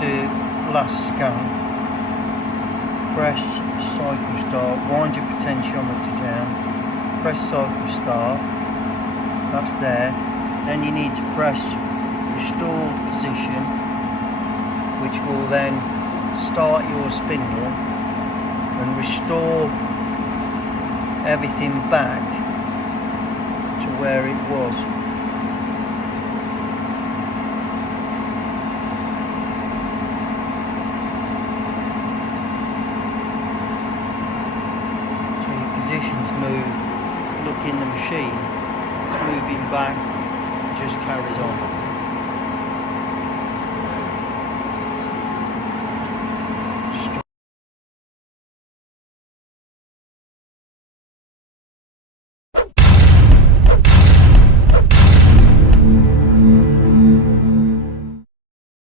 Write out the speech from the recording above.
to last scan, press cycle start, wind your potentiometer down, press cycle start, that's there. Then you need to press restore position, which will then start your spindle and restore everything back to where it was. So your positions move, look in the machine, it's moving back, it just carries on.